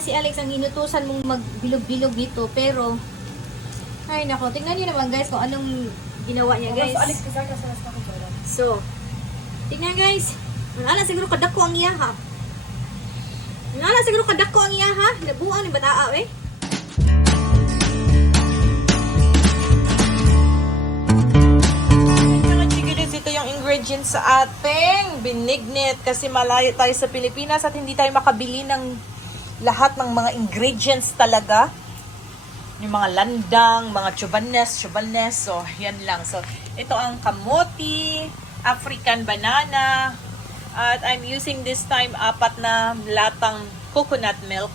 sana si Alex ang inutusan mong magbilog-bilog dito. Pero, ay nako, tingnan niyo naman guys kung anong ginawa niya guys. So, tingnan guys. Wala siguro kadako ang iya ha. Wala siguro kadako ang iya ha. Labuan ni bataa eh. Ito yung ingredients sa ating binignit kasi malayo tayo sa Pilipinas at hindi tayo makabili ng lahat ng mga ingredients talaga. Yung mga landang, mga chubalnes. So, yan lang. So, ito ang kamote, African banana, at I'm using this time 4 na latang coconut milk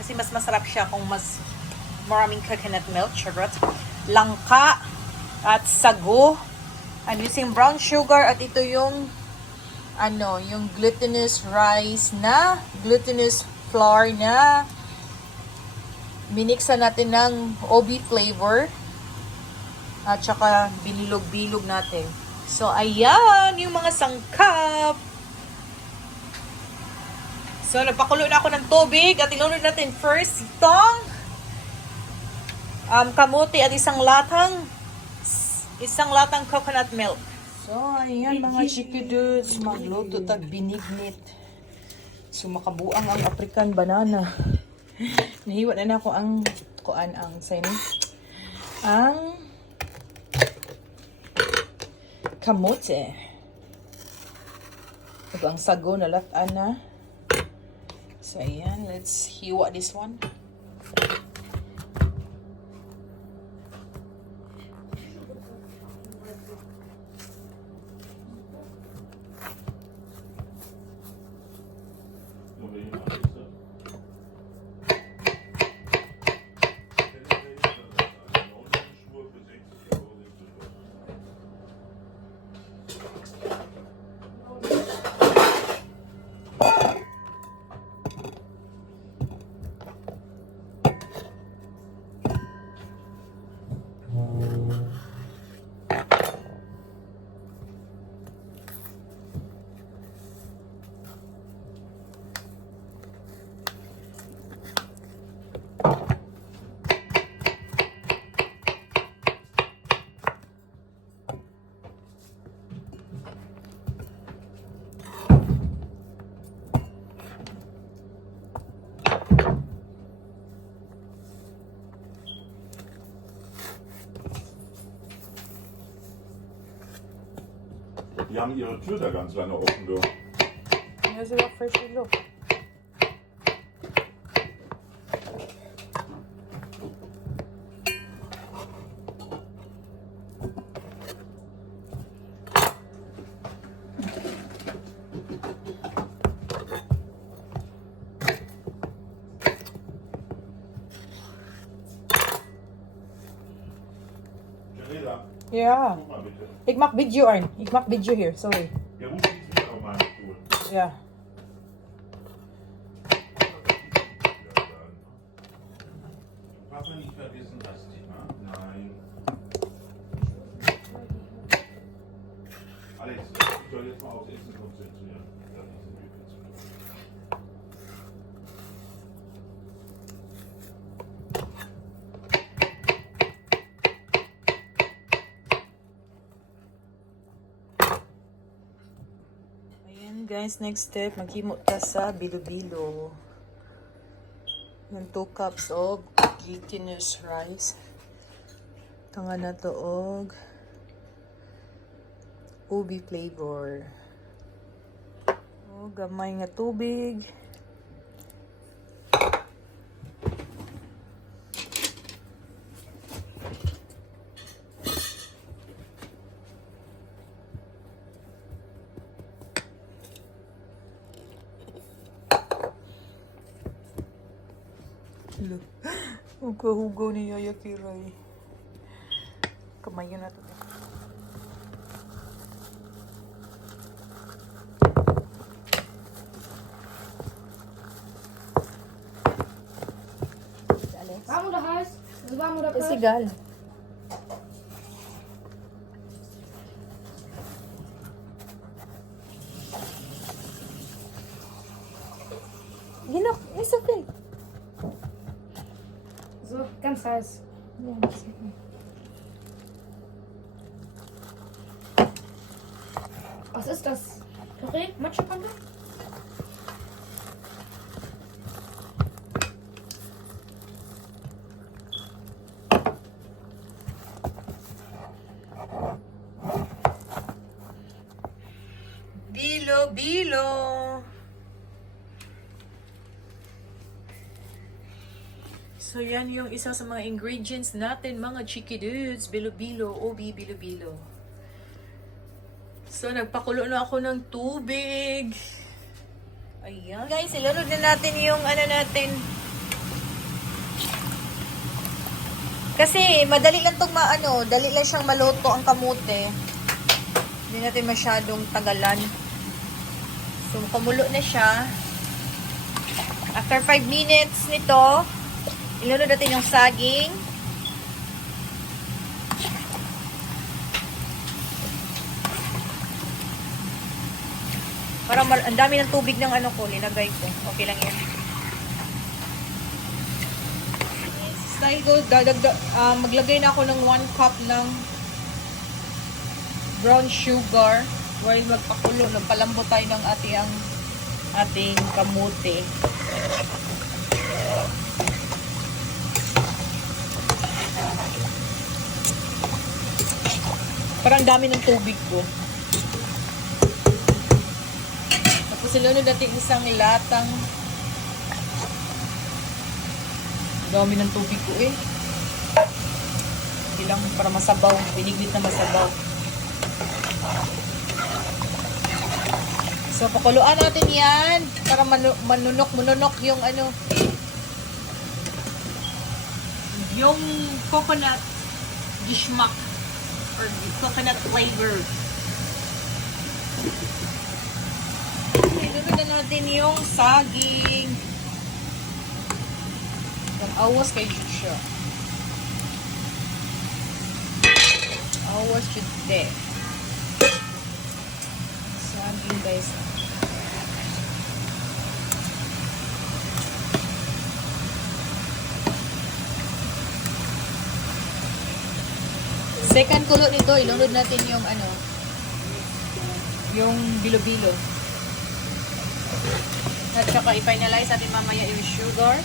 kasi mas masarap siya kung mas maraming coconut milk. Charot. Langka at sago. I'm using brown sugar at ito yung yung glutinous rice na glutinous flour na miniksa natin ng OB flavor at saka binilog-bilog natin. So ayan yung mga sangkap. So nagpakulo na ako ng tubig at ilunod natin first itong kamote at isang latang coconut milk. So, ayan mga chiki dudes, magluto tag binignit. So, makabuang ang African banana. Nahiwa na ako ang kamote. Ito ang sago na lataan na. So, ayan, let's hiwa this one. Die haben ihre Tür da ganz lange offen, du. Ja, ist aber frische Luft. Gereda, Ja. guck mal bitte. Ik maak video, Arn. Ik maak video hier, sorry. Der ruft jetzt wieder auf meinen Stuhl. Ja. Wasser nicht vergessen, das Thema. Nein. Alex, ich soll jetzt mal aufs Essen konzentrieren. Das ist ein Glück jetzt. Ayan guys, next step, maghimo ta sa bilo-bilo. Ng 2 cups of glutinous rice. Tanga na to og ubi flavor. O gamay nga tubig. Hugaw-hugaw ni Yaya Kiray. Kamayan na ito. Warm oder heiß? Also warm oder Ist kalt? egal. It's okay. So, ganz heiß. Was ist das? Püree? Matschepampe? Bilo. So, yan yung isa sa mga ingredients natin, mga chiki dudes. Bilo-bilo, obi, bilo-bilo. So, nagpakulo na ako ng tubig. Ayan. Guys, ilunod na natin yung ano natin. Kasi, madali lang itong dali lang siyang maluto ang kamote. Hindi natin masyadong tagalan. So, kumulo na siya. After 5 minutes nito, ilunod natin yung saging. Para ang dami ng tubig ng ko, linagay ko. Okay lang yan. Style ko, maglagay na ako ng 1 cup ng brown sugar while magpakulo. Nagpalambot tayo ng ating kamote. Parang dami ng tubig ko. Tapos sinunod natin isang latang. Dami ng tubig ko eh. Hindi lang para masabaw. Biniglit na masabaw. So, pakuluan natin yan para manunok yung yung coconut gishmak or coconut flavor. Ilunod na natin yung saging. Ang awas kay siya. Awas siya. Saging guys. Second kulo nito, ilunod natin yung yung bilo-bilo. At saka i-finalize natin mamaya yung sugar.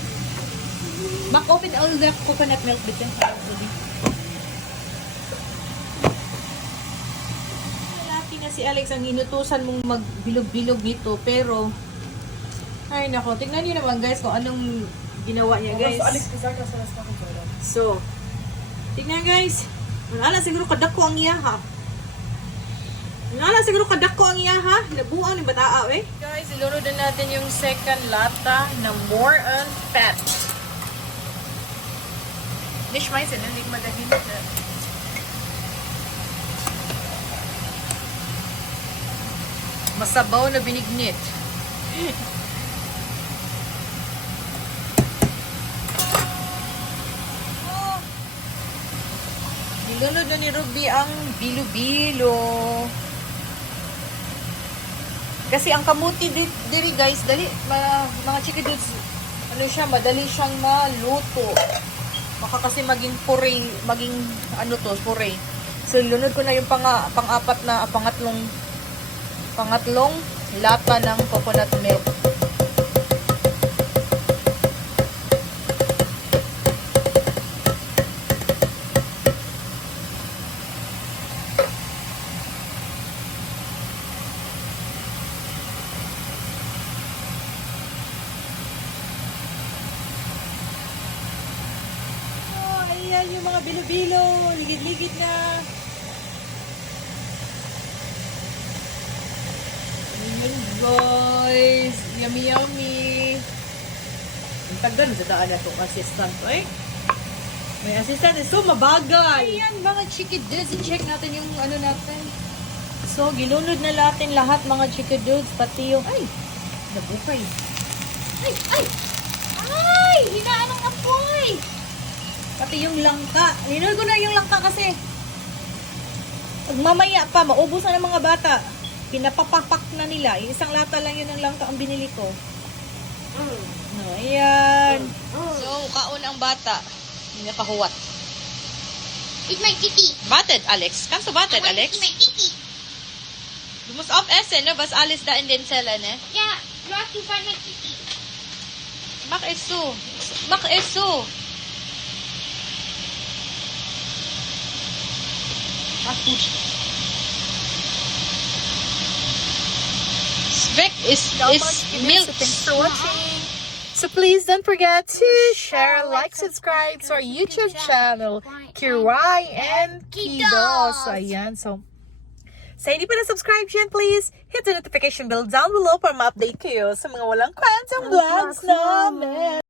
Mak-open all the coconut milk bit yan. Lalaki na si Alex ang inutusan mong magbilog-bilog nito, pero ay nako, tingnan niyo naman guys kung anong ginawa niya guys. So, tingnan guys. Wala siguro kadako ang iya ha. Wala siguro kadako ang iya ha. Nabuang ni bataa eh. Guys, ilunod na natin yung second lata na more on fat. Nicht schmeißen, ne? Leg mal dahinter. Masabaw na binignit. Nilunod na ni Ruby ang bilo-bilo. Kasi ang kamuti diri guys, dali, mga chiki dudes, madali siyang maluto. Baka kasi maging puree, puree. So, lunod ko na yung pangatlong lata ng coconut milk. Ayan yung mga bilo-bilo. Ligid-ligid na. Ayan guys. Yummy yummy. Ang tagal na daan na itong assistant. Ay. May assistant. So mabagal. Ayan mga chiki dudes. I-check natin yung natin. So gilunod na natin lahat mga chiki dudes. Pati yung nabukay. Ay! Hinaan ang apoy! Pati yung langka. Linol ko na yung langka kasi pag mamaya pa, maubos na ng mga bata. Pinapapapak na nila. Yung isang lata lang yun ng langka ang binili ko. No, ayan. So, kaon ang bata. Nakahuwat. It's my kitty. Batted, Alex. Kanto batted, Alex? It's my kitty. Du musst aufessen, ne? Was alles da in den Zellen, ne? Yeah, you have to find my kitty. Mach es so. Mach es so. Mach gut. Weg ist Milch. Thanks for watching. So please don't forget to share, like, subscribe to our YouTube channel, Kirai and Kido. So ayan, so sa hindi pa na-subscribe dyan, please hit the notification bell down below para ma-update kayo sa mga walang kwentang vlogs namin.